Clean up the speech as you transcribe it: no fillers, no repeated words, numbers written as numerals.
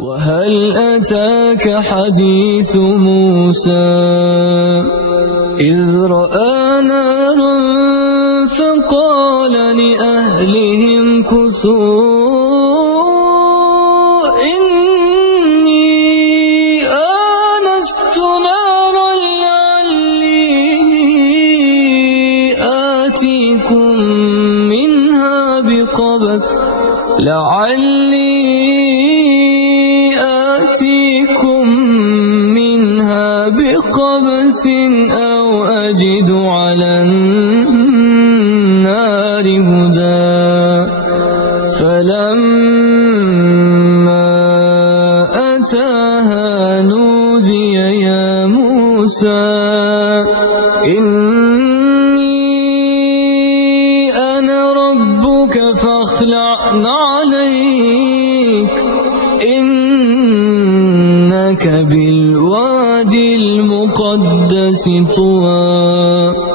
وهل أتاك حديث موسى إذ رأى نارا فقال لأهلهم كثوا إني آنست نارا آتيكم منها بقبس أو أجد على النار هدى فلما أتاها نودي يا موسى إني أنا ربك فاخلع عليك إنك بالوادي المقدس طوى